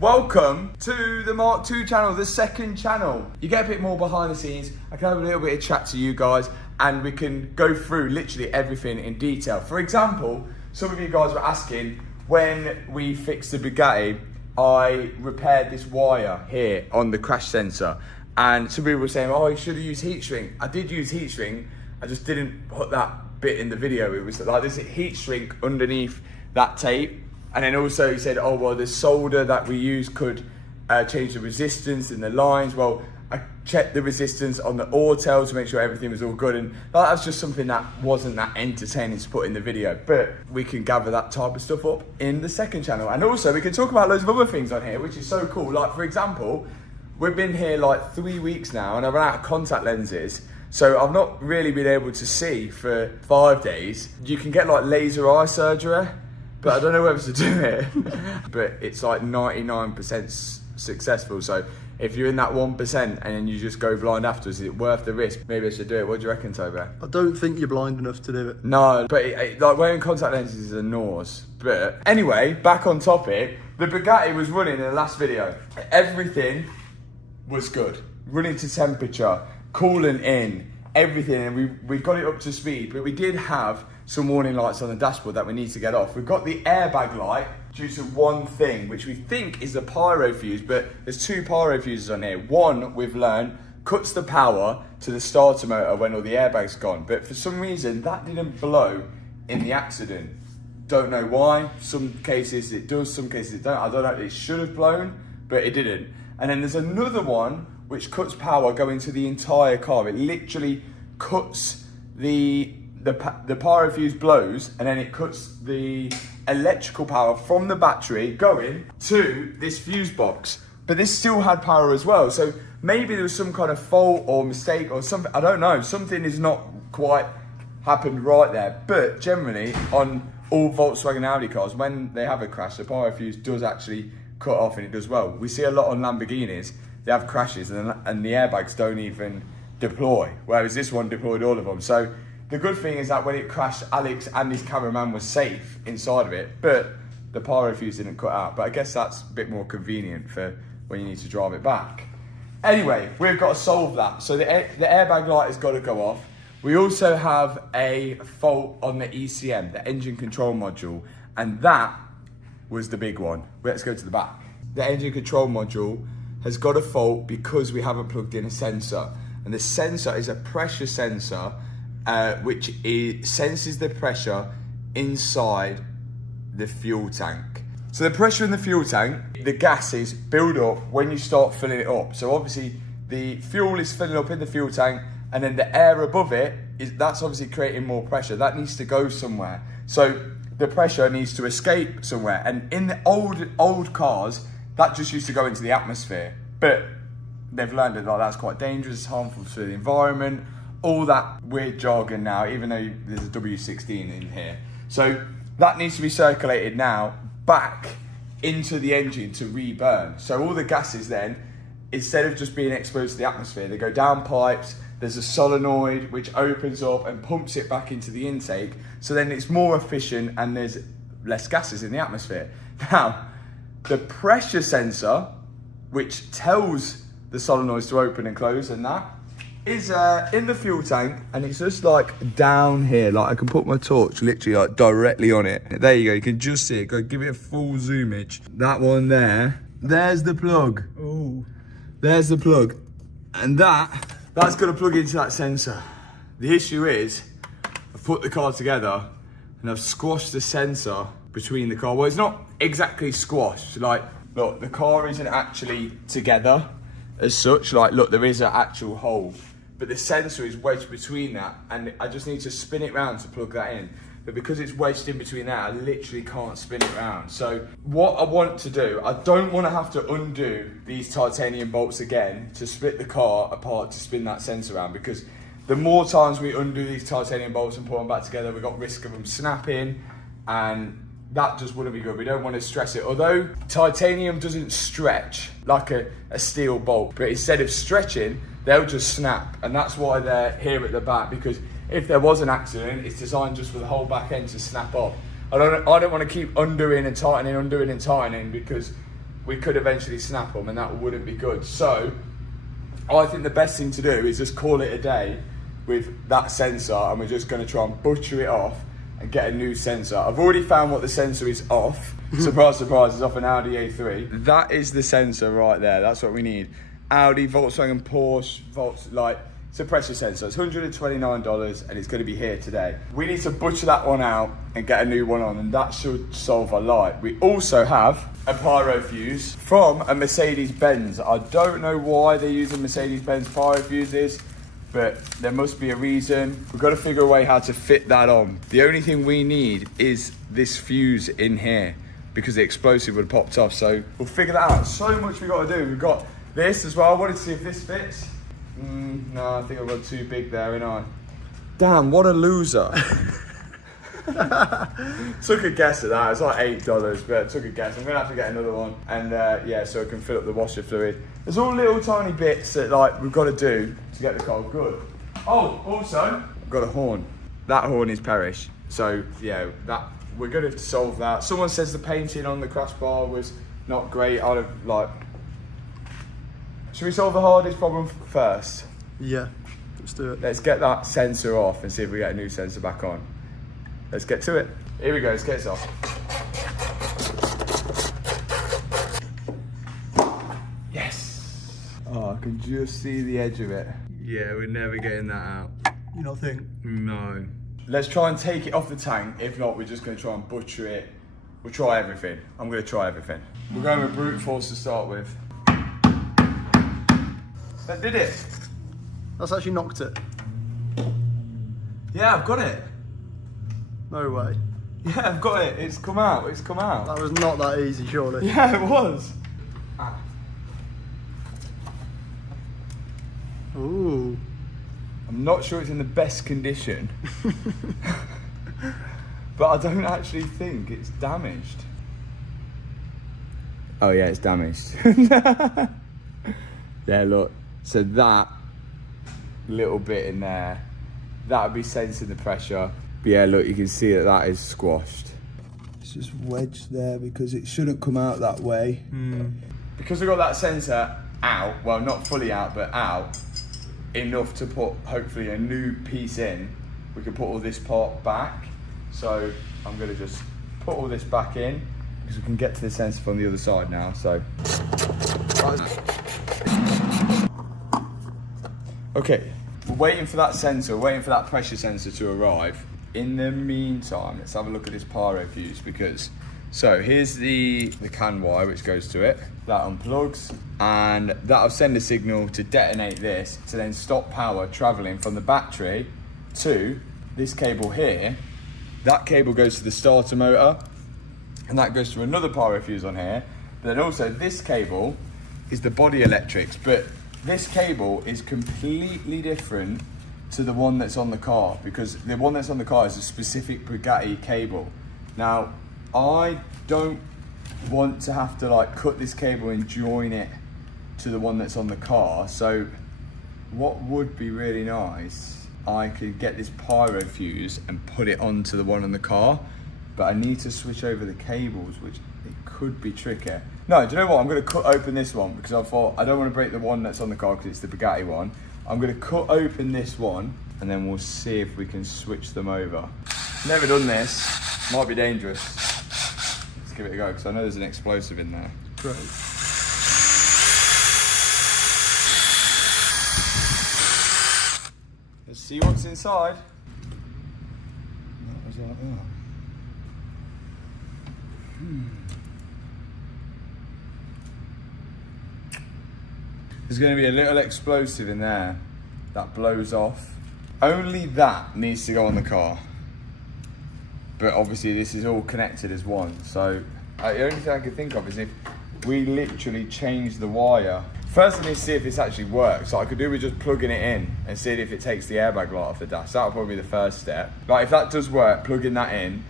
Welcome to the Mark II channel, the second channel. You get a bit more behind the scenes. I can have a little bit of chat to you guys and we can go through literally everything in detail. For example, some of you guys were asking when we fixed the Bugatti, I repaired this wire here on the crash sensor. And some people were saying, oh, you should have used heat shrink. I did use heat shrink, I just didn't put that bit in the video. It was like this heat shrink underneath that tape. And then also he said, oh, well, the solder that we use could change the resistance in the lines. Well, I checked the resistance on the Autel to make sure everything was all good. And that was just something that wasn't that entertaining to put in the video. But we can gather that type of stuff up in the second channel. And also we can talk about loads of other things on here, which is so cool. Like, for example, we've been here like 3 weeks now and I've run out of contact lenses. So I've not really been able to see for 5 days. You can get like laser eye surgery, but I don't know whether to do it. But it's like 99% successful. So if you're in that 1% and then you just go blind afterwards, is it worth the risk? Maybe I should do it. What do you reckon, Toby? I don't think you're blind enough to do it. No, but like wearing contact lenses is a nose. But anyway, back on topic, the Bugatti was running in the last video. Everything was good. Running to temperature, coolant in, everything, and we got it up to speed, but we did have some warning lights on the dashboard that we need to get off. We've got the airbag light due to one thing, which we think is the pyro fuse, but there's two pyro fuses on here. One, we've learned, cuts the power to the starter motor when all the airbags gone, but for some reason that didn't blow in the accident. Don't know why. Some cases it does, some cases it don't. I don't know, it should have blown, but it didn't. And then there's another one which cuts power going to the entire car. It literally cuts the pyro fuse blows, and then it cuts the electrical power from the battery going to this fuse box. But this still had power as well. So maybe there was some kind of fault or mistake or something. I don't know. Something is not quite happened right there. But generally on all Volkswagen Audi cars, when they have a crash, the pyro fuse does actually cut off and it does well. We see a lot on Lamborghinis, they have crashes and the airbags don't even deploy, whereas this one deployed all of them. So the good thing is that when it crashed, Alex and his cameraman was safe inside of it, but the pyro fuse didn't cut out. But I guess that's a bit more convenient for when you need to drive it back. Anyway, we've got to solve that. So the airbag light has got to go off. We also have a fault on the ECM, the engine control module, and that was the big one. Let's go to the back. The engine control module has got a fault because we haven't plugged in a sensor. And the sensor is a pressure sensor, which senses the pressure inside the fuel tank. So the pressure in the fuel tank, the gases build up when you start filling it up. So obviously the fuel is filling up in the fuel tank, and then the air above it, that's obviously creating more pressure. That needs to go somewhere. So the pressure needs to escape somewhere. And in the old cars, that just used to go into the atmosphere. But they've learned that that's quite dangerous, harmful to the environment, all that weird jargon now, even though there's a W16 in here. So that needs to be circulated now back into the engine to reburn. So all the gases then, instead of just being exposed to the atmosphere, they go down pipes. There's a solenoid which opens up and pumps it back into the intake. So then it's more efficient and there's less gases in the atmosphere. Now, the pressure sensor, which tells the solenoids to open and close and that, is in the fuel tank, and it's just like down here. Like I can put my torch literally like directly on it. There you go, you can just see it. Go give it a full zoomage. That one there, there's the plug. Oh, there's the plug. And that's gonna plug into that sensor. The issue is, I've put the car together and I've squashed the sensor between the car. Well, it's not exactly squashed. Like, look, the car isn't actually together as such. Like, look, there is an actual hole, but the sensor is wedged between that, and I just need to spin it round to plug that in. But because it's wedged in between that, I literally can't spin it round. So what I want to do, I don't want to have to undo these titanium bolts again to split the car apart to spin that sensor around, because the more times we undo these titanium bolts and put them back together, we've got risk of them snapping, and that just wouldn't be good. We don't want to stress it. Although titanium doesn't stretch like a steel bolt, but instead of stretching, they'll just snap. And that's why they're here at the back, because if there was an accident, it's designed just for the whole back end to snap off. I don't want to keep undoing and tightening, because we could eventually snap them and that wouldn't be good. So I think the best thing to do is just call it a day with that sensor, and we're just going to try and butcher it off and get a new sensor. I've already found what the sensor is off. Surprise, surprise, it's off an Audi A3. That is the sensor right there. That's what we need. Audi, Volkswagen, Porsche, it's a pressure sensor. It's $129 and it's going to be here today. We need to butcher that one out and get a new one on, and that should solve our light. We also have a pyro fuse from a Mercedes-Benz. I don't know why they're using Mercedes-Benz pyro fuses, but there must be a reason. We've got to figure a way how to fit that on. The only thing we need is this fuse in here because the explosive would have popped off. So we'll figure that out. So much we've got to do. We've got this as well. I wanted to see if this fits. No, I think I've got too big there, ain't I? Damn, what a loser. Took a guess at that. It's like $8, but took a guess. I'm gonna have to get another one, and yeah, so I can fill up the washer fluid. There's all little tiny bits that like we've got to do to get the car good. Oh, also, I've got a horn. That horn is perish. So yeah, that we're gonna have to solve that. Someone says the painting on the crash bar was not great. I'd have like. Should we solve the hardest problem first? Yeah, let's do it. Let's get that sensor off and see if we get a new sensor back on. Let's get to it. Here we go, let's get this off. Yes! Oh, I can just see the edge of it. Yeah, we're never getting that out. You don't think? No. Let's try and take it off the tank. If not, we're just gonna try and butcher it. We'll try everything. I'm gonna try everything. We're going with brute force to start with. That did it. That's actually knocked it. Yeah, I've got it. No way. Yeah, I've got it. It's come out. It's come out. That was not that easy, surely. Yeah, it was. Ah. Ooh. I'm not sure it's in the best condition. But I don't actually think it's damaged. Oh yeah, it's damaged. Yeah, look. So that little bit in there, that would be sensing the pressure. But yeah, look, you can see that that is squashed. It's just wedged there because it shouldn't come out that way. Because we've got that sensor out, well, not fully out, but out, enough to put hopefully a new piece in, we can put all this part back. So I'm gonna just put all this back in because we can get to the sensor from the other side now, so. Okay, we're waiting for that sensor, waiting for that pressure sensor to arrive. In the meantime, let's have a look at this pyro fuse because, so here's the CAN wire which goes to it. That unplugs and that'll send a signal to detonate this to then stop power traveling from the battery to this cable here. That cable goes to the starter motor and that goes to another pyro fuse on here. But then also this cable is the body electrics, but this cable is completely different to the one that's on the car because the one that's on the car is a specific Bugatti cable. Now, I don't want to have to like cut this cable and join it to the one that's on the car. So what would be really nice, I could get this pyro fuse and put it onto the one on the car, but I need to switch over the cables, which it could be tricky. No, do you know what? I'm going to cut open this one because I thought I don't want to break the one that's on the car because it's the Bugatti one. I'm going to cut open this one and then we'll see if we can switch them over. Never done this. Might be dangerous. Let's give it a go because I know there's an explosive in there. Great. Let's see what's inside. That was like that. There's going to be a little explosive in there that blows off. Only that needs to go on the car. But obviously this is all connected as one. So the only thing I can think of is if we literally change the wire. First I need to see if this actually works. So I could do with just plugging it in and seeing if it takes the airbag light off the dash. That'll probably be the first step. Like if that does work, plugging that in,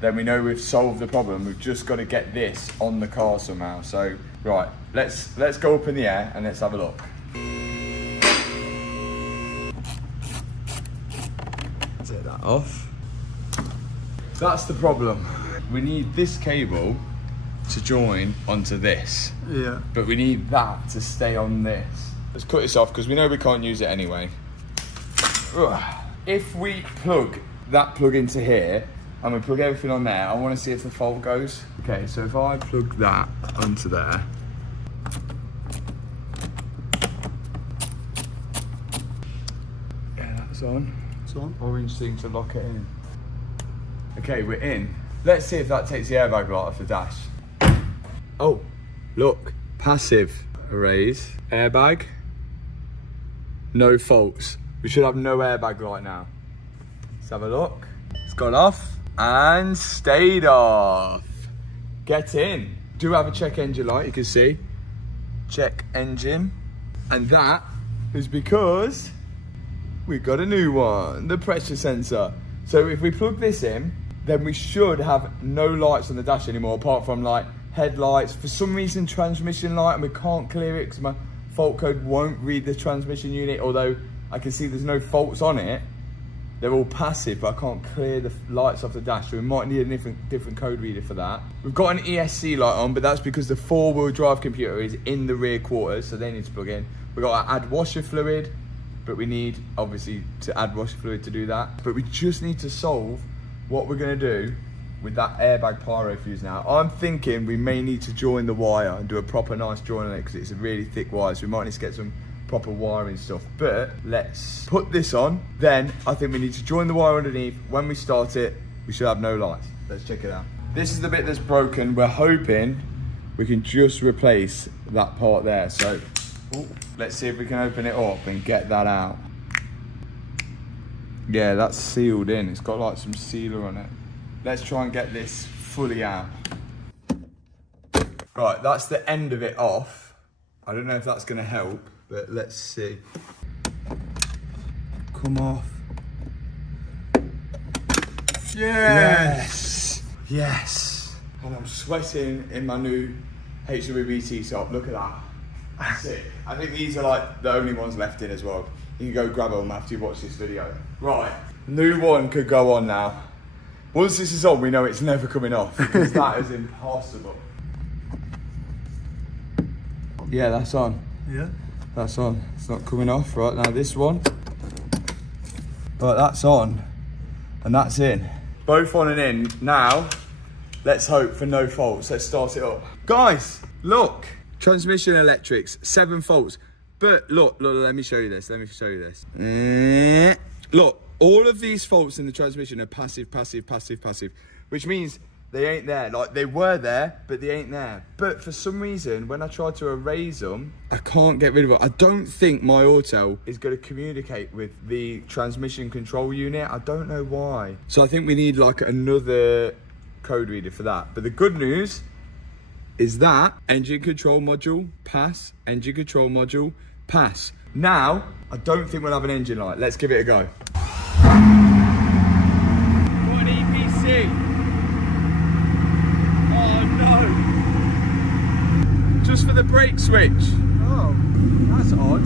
then we know we've solved the problem. We've just got to get this on the car somehow. So, right, let's go up in the air and let's have a look. Take that off. That's the problem. We need this cable to join onto this. Yeah. But we need that to stay on this. Let's cut this off because we know we can't use it anyway. Ugh. If we plug that plug into here and we plug everything on there, I want to see if the fault goes. Okay, so if I plug that onto there. Yeah, that's on. It's on. Orange thing to lock it in. Okay, we're in. Let's see if that takes the airbag light off the dash. Oh, look, passive arrays, airbag, no faults. We should have no airbag light now. Let's have a look. It's gone off and stayed off. Get in. Do have a check engine light, you can see. Check engine. And that is because we got a new one, the pressure sensor. So if we plug this in, then we should have no lights on the dash anymore, apart from like headlights. For some reason, transmission light, and we can't clear it because my fault code won't read the transmission unit, although I can see there's no faults on it. They're all passive, but I can't clear the lights off the dash, so we might need a different code reader for that. We've got an ESC light on, but that's because the four-wheel drive computer is in the rear quarters, so they need to plug in. We've got to add washer fluid, but we need, obviously, to add washer fluid to do that. But we just need to solve what we're going to do with that airbag pyro fuse now. I'm thinking we may need to join the wire and do a proper nice join on it because it's a really thick wire, so we might need to get some proper wiring stuff. But let's put this on, then I think we need to join the wire underneath. When we start it, we should have no lights. Let's check it out. This is the bit that's broken. We're hoping we can just replace that part there. So let's see if we can open it up and get that out. Yeah, that's sealed in. It's got like some sealer on it. Let's try and get this fully out. Right, that's the end of it off. I don't know if that's gonna help, but let's see. Come off. Yes! Yes! And I'm sweating in my new HWBT top. Look at that. That's it. I think these are like the only ones left in as well. You can go grab them after you watch this video. Right, new one could go on now. Once this is on, we know it's never coming off because that is impossible. Yeah, that's on. Yeah. That's on. It's not coming off. Right, now this one. Right, that's on. And that's in. Both on and in. Now, let's hope for no faults. Let's start it up. Guys, look. Transmission electrics, 7 faults. But look, let me show you this. Look, all of these faults in the transmission are passive, which means they ain't there. Like, they were there, but they ain't there. But for some reason, when I tried to erase them, I can't get rid of it. I don't think my auto is going to communicate with the transmission control unit. I don't know why. So I think we need like another code reader for that. But the good news is that engine control module, pass, engine control module, pass. Now, I don't think we'll have an engine light. Let's give it a go. Got an EPC. Oh no. Just for the brake switch. Oh. That's odd.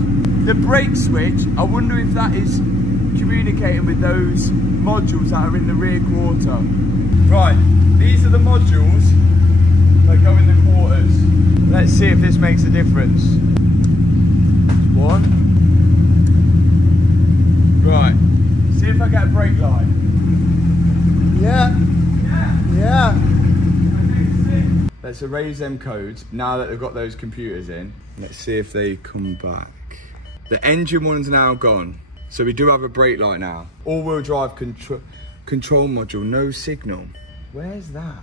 The brake switch, I wonder if that is communicating with those modules that are in the rear quarter. Right, these are the modules that go in the quarters. Let's see if this makes a difference. One. Right, see if I get a brake light. Yeah. Yeah. Let's erase them codes now that they've got those computers in. Let's see if they come back. The engine one's now gone. So we do have a brake light now. All-wheel drive control module, no signal. Where's that?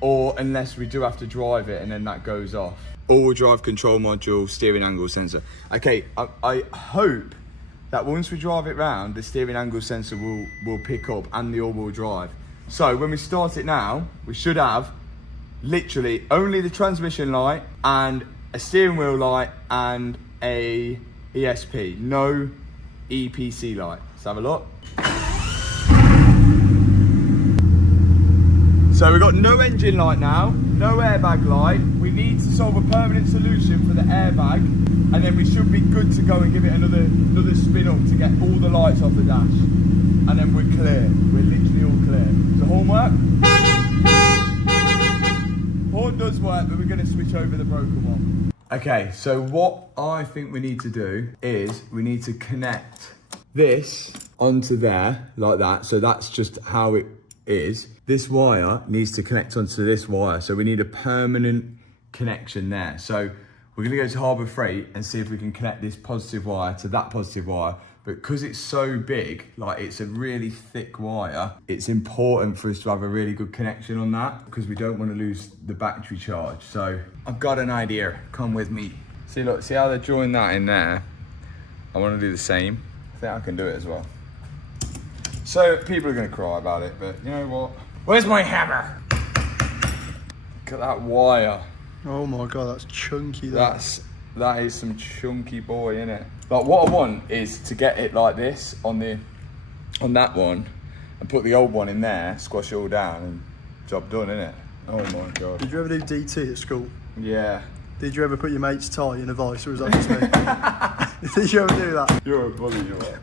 Or unless we do have to drive it and then that goes off. All-wheel drive control module, steering angle sensor. Okay, I hope that once we drive it round, the steering angle sensor will pick up and the all-wheel drive. So when we start it now, we should have literally only the transmission light and a steering wheel light and a ESP, no EPC light. Let's have a look. So we've got no engine light now, no airbag light. We need to solve a permanent solution for the airbag, and then we should be good to go and give it another spin up to get all the lights off the dash. And then we're clear. We're literally all clear. So horn work. Horn one does work, but we're going to switch over the broken one. Okay, so what I think we need to do is we need to connect this onto there like that. So that's just how it is. This wire needs to connect onto this wire. So we need a permanent connection there. So we're going to go to Harbour Freight and see if we can connect this positive wire to that positive wire. But because it's so big, like it's a really thick wire, it's important for us to have a really good connection on that because we don't want to lose the battery charge. So I've got an idea, come with me. See, look, see how they're drawing that in there? I want to do the same. I think I can do it as well. So people are going to cry about it, but you know what? Where's my hammer? Look at that wire. Oh my God, that's chunky. That is some chunky boy, isn't it? Like what I want is to get it like this on that one and put the old one in there, squash it all down and job done, innit? Oh my God. Did you ever do DT at school? Yeah. Did you ever put your mate's tie in a vice, or was that just me? Did you ever do that? You're a bully, you are.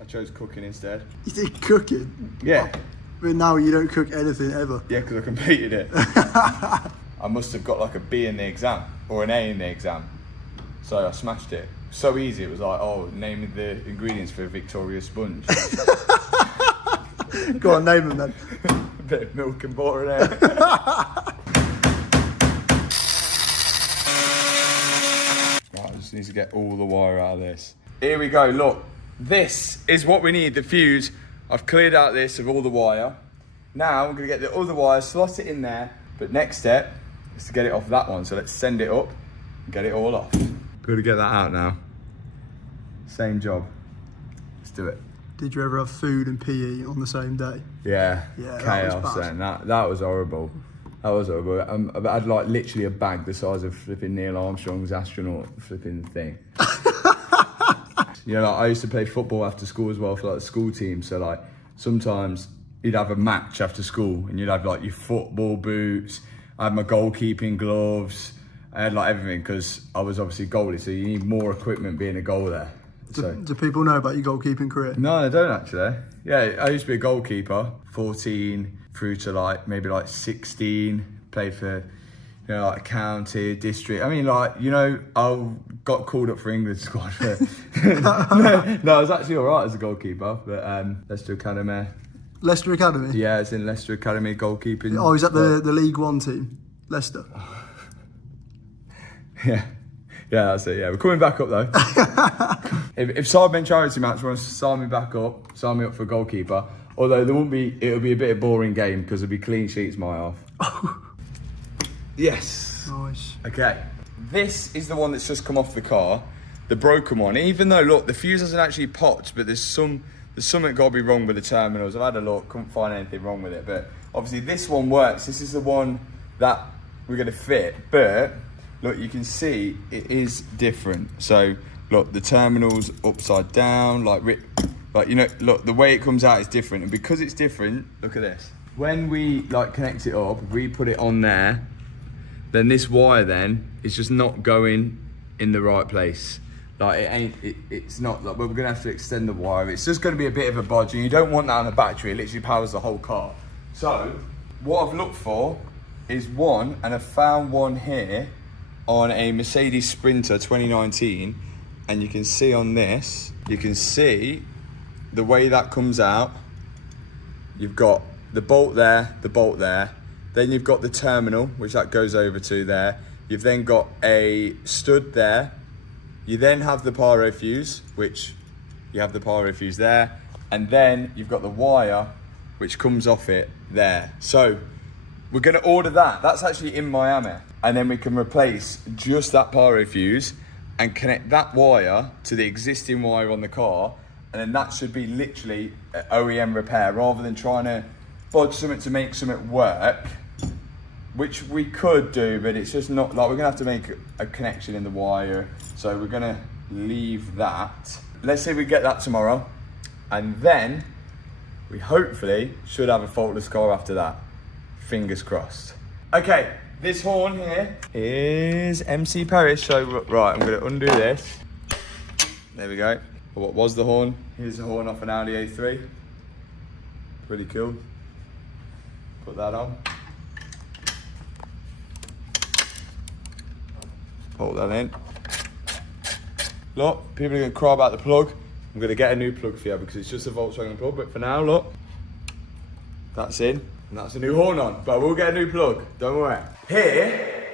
I chose cooking instead. You did cooking? Yeah. But now you don't cook anything ever. Yeah, because I competed it. I must have got like a B in the exam or an A in the exam. So I smashed it. So easy, it was like, oh, name the ingredients for a Victoria sponge. Go on, name them then. A bit of milk and butter in it. Right, I just need to get all the wire out of this. Here we go, look. This is what we need, the fuse. I've cleared out this of all the wire. Now I'm gonna get the other wire, slot it in there, but next step is to get it off that one. So let's send it up and get it all off. Gotta get that out now. Same job. Let's do it. Did you ever have food and PE on the same day? Yeah, Yeah, chaos. that was bad. Then. That was horrible. That was horrible. I had like literally a bag the size of flipping Neil Armstrong's astronaut flipping thing. You know, like I used to play football after school as well for like the school team. So like sometimes you'd have a match after school and you'd have like your football boots. I had my goalkeeping gloves. I had like everything because I was obviously goalie. So you need more equipment being a goal there. Do people know about your goalkeeping career? No, I don't actually. Yeah, I used to be a goalkeeper, 14 through to like maybe like 16. Played for, you know, like county, district. I mean, like, you know, I got called up for England squad. No, I was actually all right as a goalkeeper, but Leicester Academy. Leicester Academy? Yeah, it's in Leicester Academy goalkeeping. Oh, is that the League One team? Leicester? Yeah, that's it. Yeah, we're coming back up though. if Sidemen Charity Match wants to sign me back up, sign me up for goalkeeper. Although it'll be a bit of a boring game because there'll be clean sheets my half. Yes. Nice. Okay, this is the one that's just come off the car, the broken one. Even though, look, the fuse hasn't actually popped, but there's something got to be wrong with the terminals. I've had a look, couldn't find anything wrong with it, but obviously this one works. This is the one that we're going to fit, but look, you can see it is different. So look, the terminal's upside down, like you know, look, the way it comes out is different, and because it's different, look at this. When we like connect it up, we put it on there, then this wire then is just not going in the right place. Like it's not, like we're gonna have to extend the wire. It's just gonna be a bit of a bodge, and you don't want that on a battery. It literally powers the whole car. So what I've looked for is one, and I found one here on a Mercedes Sprinter 2019, and you can see on this, you can see the way that comes out. You've got the bolt there, then you've got the terminal, which that goes over to there. You've then got a stud there. You then have the pyro fuse, which you have the pyro fuse there, and then you've got the wire, which comes off it there. So we're gonna order that. That's actually in Miami. And then we can replace just that pyro fuse and connect that wire to the existing wire on the car. And then that should be literally an OEM repair rather than trying to bodge something to make something work, which we could do, but it's just not, like, we're gonna have to make a connection in the wire. So we're gonna leave that. Let's say we get that tomorrow, and then we hopefully should have a faultless car after that. Fingers crossed. Okay, this horn here is MC Parish. So right, I'm gonna undo this. There we go. What was the horn? Here's the horn off an Audi A3. Pretty cool. Put that on. Hold that in. Look, people are going to cry about the plug. I'm going to get a new plug for you because it's just a Volkswagen plug. But for now, look, that's in. And that's a new horn on. But we'll get a new plug, don't worry. Here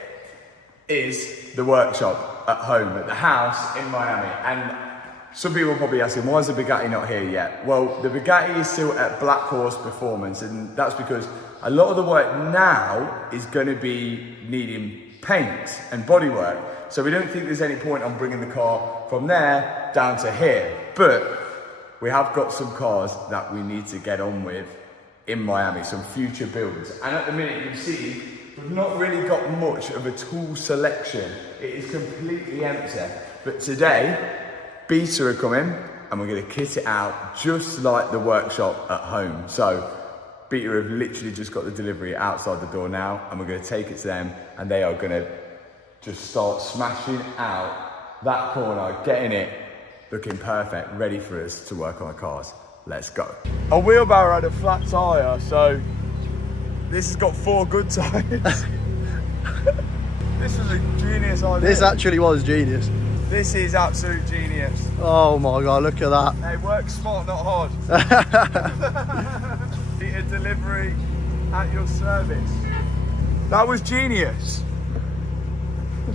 is the workshop at home, at the house in Miami. And some people are probably asking, why is the Bugatti not here yet? Well, the Bugatti is still at Black Horse Performance, and that's because a lot of the work now is going to be needing paint and bodywork. So we don't think there's any point on bringing the car from there down to here. But we have got some cars that we need to get on with in Miami, some future builds. And at the minute, you see, we've not really got much of a tool selection. It is completely empty. But today, Beta are coming and we're going to kit it out just like the workshop at home. So Beta have literally just got the delivery outside the door now, and we're going to take it to them, and they are going to just start smashing out that corner, getting it looking perfect, ready for us to work on the cars. Let's go. Our wheelbarrow had a flat tyre, so this has got 4 good tyres. This was a genius idea. This actually was genius. This is absolute genius. Oh my God, look at that. Hey, work smart, not hard. A delivery at your service. That was genius.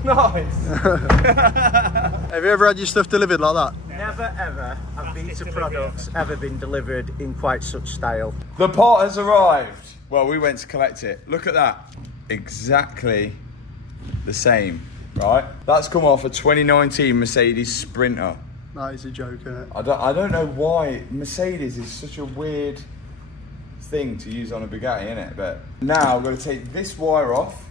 Nice. Have you ever had your stuff delivered like that? Never ever have Beta products ever been delivered in quite such style. The part has arrived. Well, we went to collect it. Look at that. Exactly the same, right? That's come off a 2019 Mercedes Sprinter. That is a joke, isn't it? I don't know why Mercedes is such a weird thing to use on a Bugatti, innit? But now I'm going to take this wire off,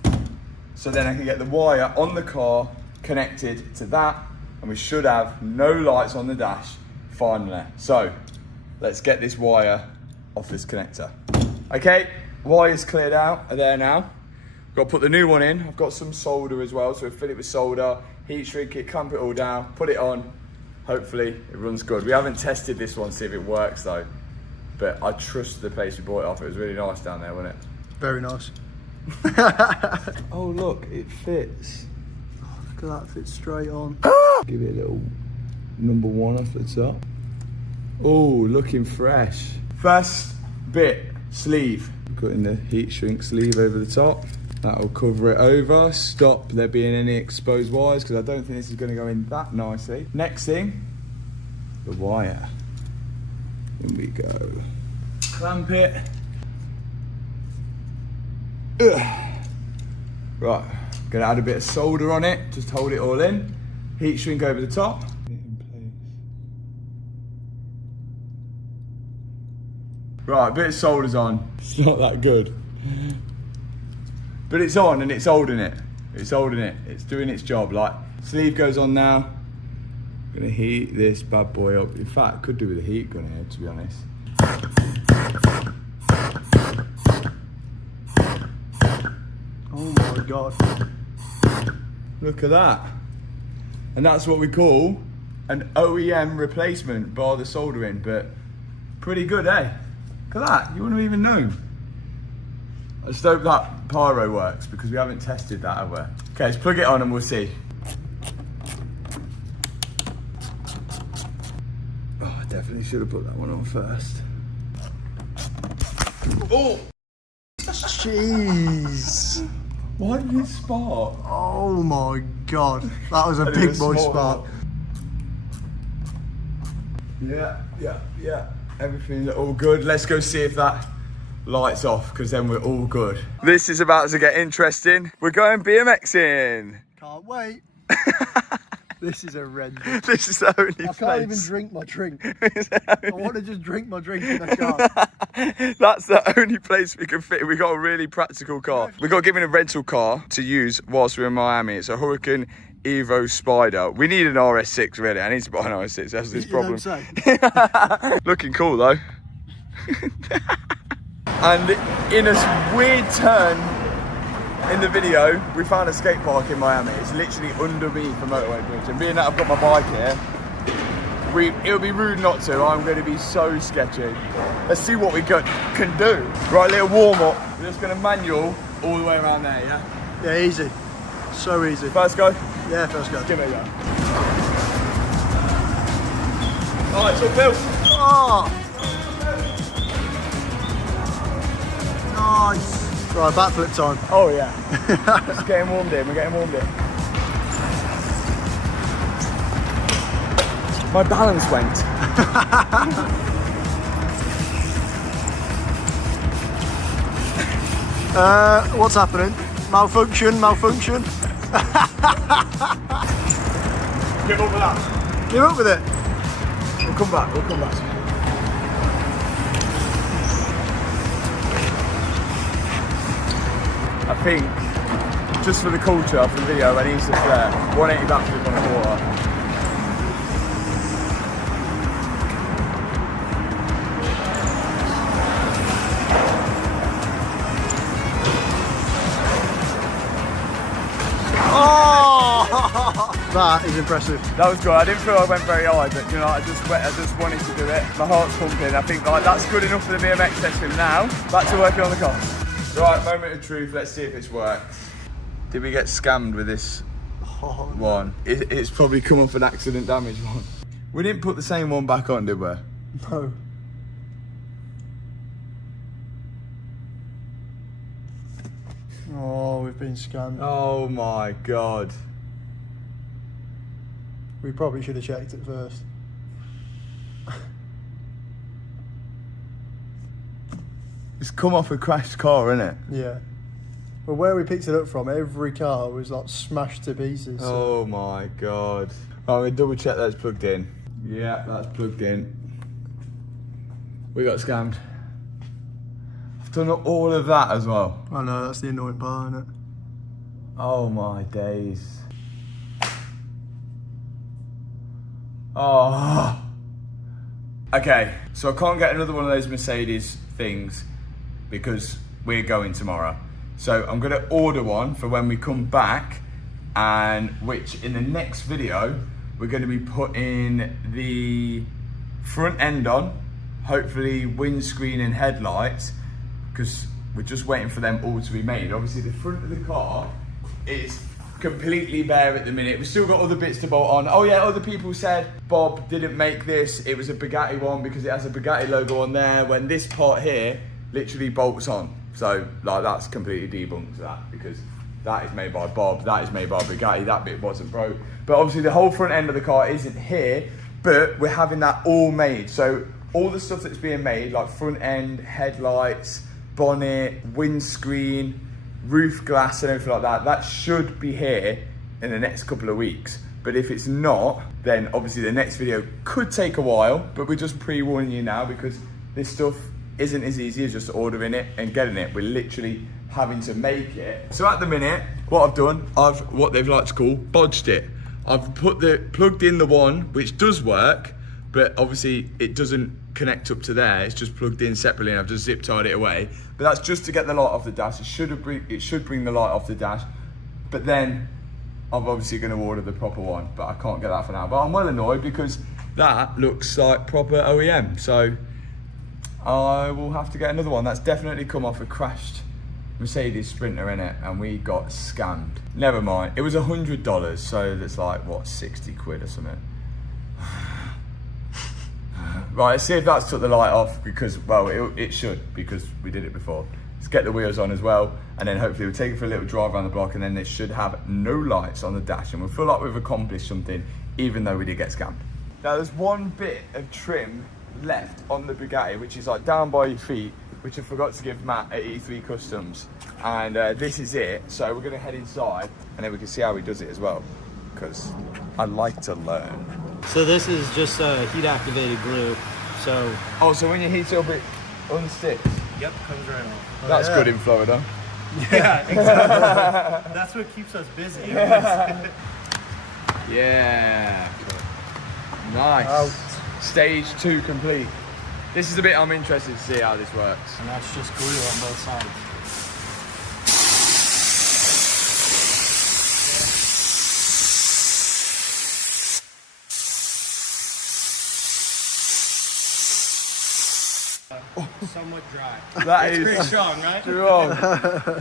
so then I can get the wire on the car connected to that, and we should have no lights on the dash finally. So let's get this wire off this connector. Okay, wire's cleared out there now. Got to put the new one in. I've got some solder as well, so we fill it with solder, heat shrink it, clamp it all down, put it on. Hopefully it runs good. We haven't tested this one to see if it works though, but I trust the place we bought it off. It was really nice down there, wasn't it? Very nice. Oh look, it fits. Oh, look at that, fits straight on. Give it a little number 1 off the top. Oh, looking fresh. First bit, sleeve. Putting the heat shrink sleeve over the top. That'll cover it over, stop there being any exposed wires, because I don't think this is going to go in that nicely. Next thing, the wire. In we go. Clamp it. Ugh. Right, gonna add a bit of solder on it, just hold it all in. Heat shrink over the top. Right, a bit of solder's on. It's not that good. But it's on and it's holding it. It's holding it. It's doing its job. Like, sleeve goes on now. I'm gonna heat this bad boy up. In fact, could do with a heat gun here, to be honest. Oh my God. Look at that. And that's what we call an OEM replacement, bar the soldering, but pretty good, eh? Look at that, you wouldn't have even known. I just hope that pyro works because we haven't tested that, have we? Okay, let's plug it on and we'll see. Oh, I definitely should have put that one on first. Oh! Jeez. Why did it spark? Oh my God. That was a big boy spark. Yeah. Everything's all good. Let's go see if that light's off, because then we're all good. This is about to get interesting. We're going BMXing. Can't wait. This is horrendous. This is the only place. I can't even drink my drink. I want to just drink my drink in the car. That's the only place we can fit. We got a really practical car. We got given a rental car to use whilst we're in Miami. It's a Hurricane Evo Spider. We need an RS6 really. I need to buy an RS6. That's this problem. Looking cool though. And in a weird turn in the video, we found a skate park in Miami. It's literally underneath the motorway bridge. And being that I've got my bike here, it would be rude not to. I'm going to be so sketchy. Let's see what we can do. Right, little warm up. We're just going to manual all the way around there, yeah? Yeah, easy. So easy. First go. Yeah, feels good. Give it a go. Oh, it's all built. Oh! Nice. Right, backflip time. Oh yeah. Just getting warmed in. We're getting warmed in. My balance went. What's happening? Malfunction. Give up with that. Give up with it. We'll come back. I think, just for the culture of the video, I need to flare 180 backflip on the water. Oh! That is impressive. That was good. I didn't feel I went very high, but you know, I just wanted to do it. My heart's pumping. I think like that's good enough for the BMX session. Now, back to working on the car. Right, moment of truth. Let's see if it's worked. Did we get scammed with this one? It's probably come off an accident damage one. We didn't put the same one back on, did we? No. Oh, we've been scammed. Oh my god. We probably should have checked it first. It's come off a crashed car, isn't it? Yeah. Well, where we picked it up from, every car was like smashed to pieces. So. Oh my god. Right, we double check that's plugged in. Yeah, that's plugged in. We got scammed. I've done all of that as well. I know, that's the annoying part, isn't it? Oh my days. Oh. Okay, so I can't get another one of those Mercedes things because we're going tomorrow. So I'm gonna order one for when we come back, and which in the next video, we're gonna be putting the front end on, hopefully windscreen and headlights, because we're just waiting for them all to be made. Obviously the front of the car is completely bare at the minute. We've still got other bits to bolt on. Oh yeah, other people said Bob didn't make this, it was a Bugatti one because it has a Bugatti logo on there, when this part here literally bolts on. So like that's completely debunks that, because that is made by Bob, that is made by Bugatti, that bit wasn't broke. But obviously the whole front end of the car isn't here, but we're having that all made. So all the stuff that's being made, like front end, headlights, bonnet, windscreen, roof glass and everything like that, that should be here in the next couple of weeks. But if it's not, then obviously the next video could take a while, but we're just pre-warning you now because this stuff isn't as easy as just ordering it and getting it. We're literally having to make it. So at the minute, what I've done, I've what they've like to call bodged it. I've plugged in the one which does work, but obviously it doesn't connect up to there. It's just plugged in separately, and I've just zip tied it away. But that's just to get the light off the dash. It should bring the light off the dash. But then I'm obviously going to order the proper one, but I can't get that for now. But I'm well annoyed because that looks like proper OEM. So I will have to get another one. That's definitely come off a crashed Mercedes Sprinter in it, and we got scammed. Never mind. It was $100, so that's like what, 60 quid or something. Right, let's see if that's took the light off, because, well, it should, because we did it before. Let's get the wheels on as well, and then hopefully we'll take it for a little drive around the block, and then it should have no lights on the dash, and we'll feel like we've accomplished something, even though we did get scammed. Now, there's one bit of trim left on the Bugatti, which is like down by your feet, which I forgot to give Matt at E3 Customs, and this is it. So we're gonna head inside, and then we can see how he does it as well, because I like to learn. So this is just heat activated glue. So So when you heat it up, it unsticks. yep, comes right off. That's good in Florida. Yeah, exactly. That's what keeps us busy. Yeah. Nice. Out. Stage 2 complete. This is the bit I'm interested to see how this works. And that's just glue on both sides. somewhat dry. That It's is pretty strong, right? strong.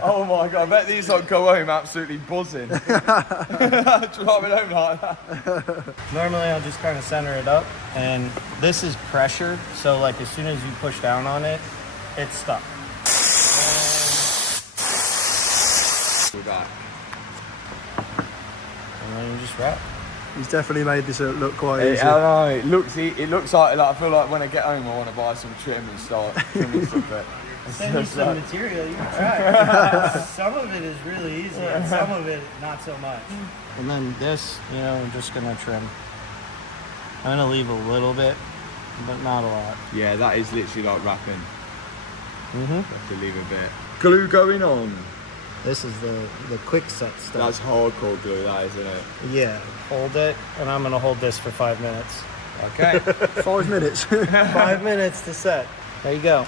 Oh my god, I bet these like go home absolutely buzzing. Driving home like that. Normally I'll just kind of center it up, and this is pressured, so like as soon as you push down on it, it's stuck. And then you just wrap. He's definitely made this look quite I easy. know, it looks like I feel like when I get home I want to buy some trim and start trimming stuff bit. Send you some material, you can try. Some of it is really easy, and some of it not so much. And then this, you know, I'm just gonna trim. I'm gonna leave a little bit, but not a lot. Yeah, that is literally like wrapping. Mm-hmm. Have to leave a bit. Glue going on. This is the quick set stuff. That's hardcore glue, that isn't it? Yeah, hold it, and I'm gonna hold this for 5 minutes. Okay. 5 minutes. 5 minutes to set. There you go.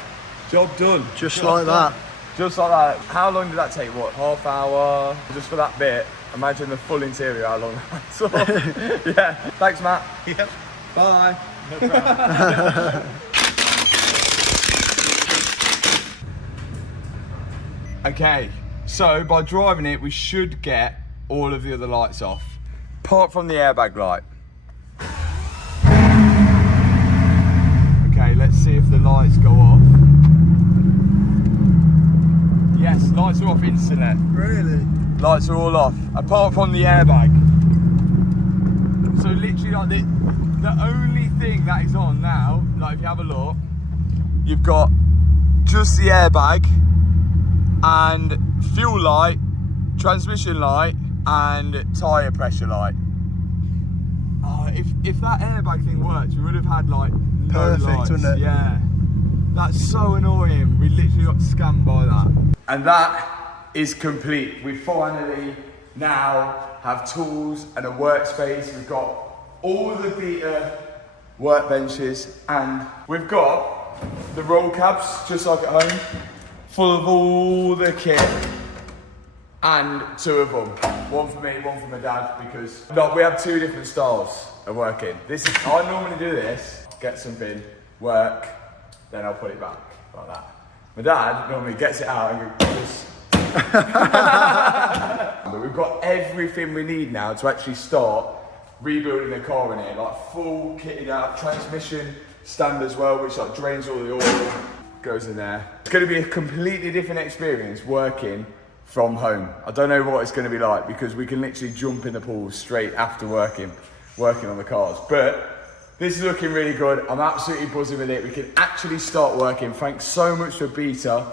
Job done. Just like that. Just like that. How long did that take? What, half hour? Just for that bit. Imagine the full interior, how long that took. Yeah. Thanks, Matt. Yep. Bye. No problem. Okay, so by driving it, we should get all of the other lights off, apart from the airbag light. Okay, let's see if the lights go off. Yes, lights are off instantly. Really? Lights are all off, apart from the airbag. So literally, like the only thing that is on now, like if you have a look, you've got just the airbag and fuel light, transmission light, and tyre pressure light. Oh, if that airbag thing worked, we would have had like no Perfect, lights. wouldn't it? Yeah. That's so annoying. We literally got scammed by that. And that is complete. We finally now have tools and a workspace. We've got all the Beta workbenches, and we've got the roll cabs, just like at home, full of all the kit, and 2 of them. One for me, one for my dad, because we have 2 different styles of working. I normally do this, get something, work, then I'll put it back, like that. My dad normally gets it out and goes, but we've got everything we need now to actually start rebuilding the car in here, like full kitted out, transmission stand as well, which like drains all the oil, goes in there. It's going to be a completely different experience working from home. I don't know what it's going to be like, because we can literally jump in the pool straight after working on the cars. But this is looking really good. I'm absolutely buzzing with it. We can actually start working. Thanks so much for Beta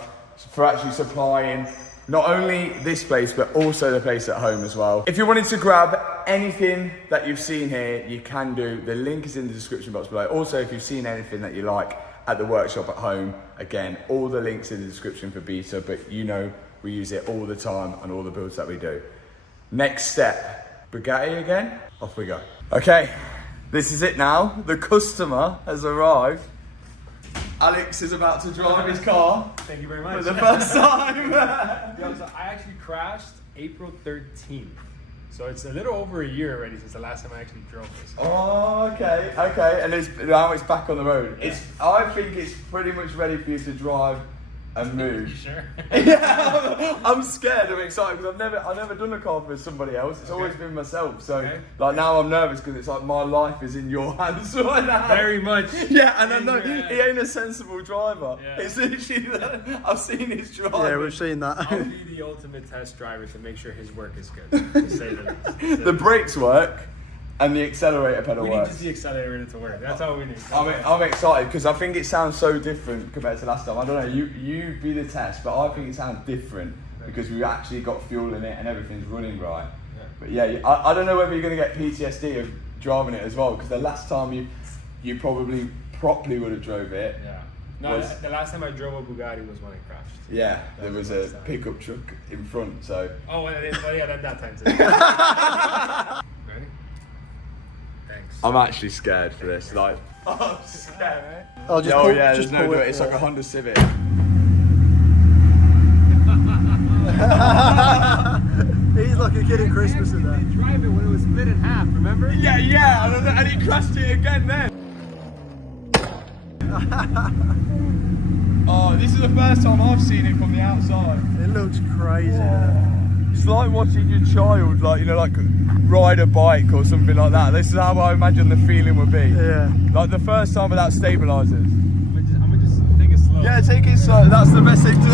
for actually supplying not only this place, but also the place at home as well. If you wanted to grab anything that you've seen here, you can do. The link is in the description box below. Also, if you've seen anything that you like at the workshop at home, again, all the links in the description for Beta, but you know we use it all the time on all the builds that we do. Next step, Bugatti again, off we go. Okay, this is it now. The customer has arrived. Alex is about to drive his car Thank you very for much. the first time. Yo, so I actually crashed April 13th. So it's a little over a year already since the last time I actually drove this. Oh, okay, and now it's back on the road. I think it's pretty much ready for you to drive and move. You sure? Yeah, I'm scared. I'm excited because I've never done a car for somebody else. It's always been myself. So like now I'm nervous because it's like my life is in your hands right now. Very much. Yeah, and I know he ain't a sensible driver. Yeah. It's literally I've seen his driving. Yeah, we've seen that. I'll be the ultimate test driver to make sure his work is good. To say the least. The brakes work and the accelerator pedal We need works. just the accelerator to work. That's all we need. I'm excited because I think it sounds so different compared to last time. I don't know, you be the test, but I think it sounds different because we've actually got fuel in it and everything's running right. Yeah. But yeah, I don't know whether you're going to get PTSD of driving it as well, because the last time you probably properly would have drove it. Yeah. No, the last time I drove a Bugatti was when I crashed. Yeah, there was the a last time. pickup truck in front, so. Oh, well, yeah, that time too. Ready? Thanks. I'm actually scared for this, like. Oh, I'm scared. I'll just Oh pull, yeah, just there's no pull do it. It's like a Honda Civic. He's like a kid at Christmas in there. Drive it when it was split in half, remember? Yeah, and he crashed it again then. Oh, this is the first time I've seen it from the outside. It looks crazy. There. It's like watching your child, like, you know, like ride a bike or something like that. This is how I imagine the feeling would be. Yeah. Like the first time without stabilizers. I'm gonna just take it slow. Yeah, take it slow. That's the best thing to do.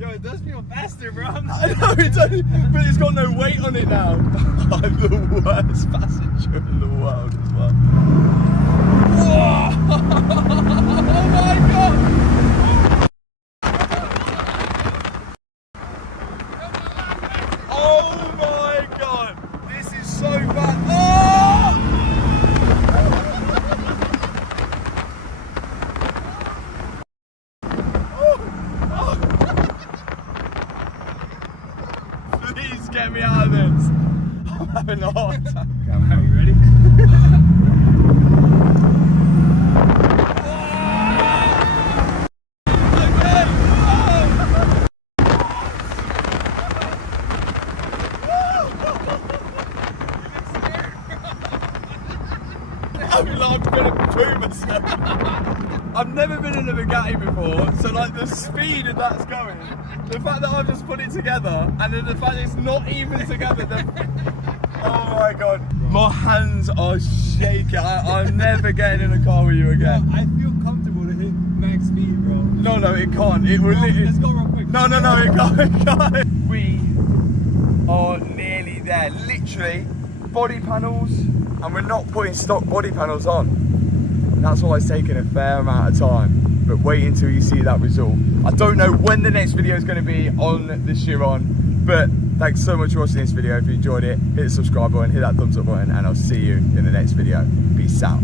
Yo, it does feel faster, bro. I know it does, but it's got no weight on it now. I'm the worst passenger in the world as well. Whoa! Oh my god! Oh my god! This is so bad. Oh! Please get me out of this. I'm having a heart attack. Are you ready? I'm gonna poo myself. I've never been in a Bugatti before, so like the speed that that's going, the fact that I've just put it together, and then the fact that it's not even together, oh my god. My hands are shaking. I'm never getting in a car with you again. I feel comfortable to hit max speed, bro. No, it can't. It will literally... Let's go real quick. No, it can't. We are nearly there. Literally, body panels, and we're not putting stock body panels on. That's why it's taken a fair amount of time. But wait until you see that result. I don't know when the next video is going to be on the Chiron, but thanks so much for watching this video. If you enjoyed it, hit the subscribe button, hit that thumbs up button, and I'll see you in the next video. Peace out.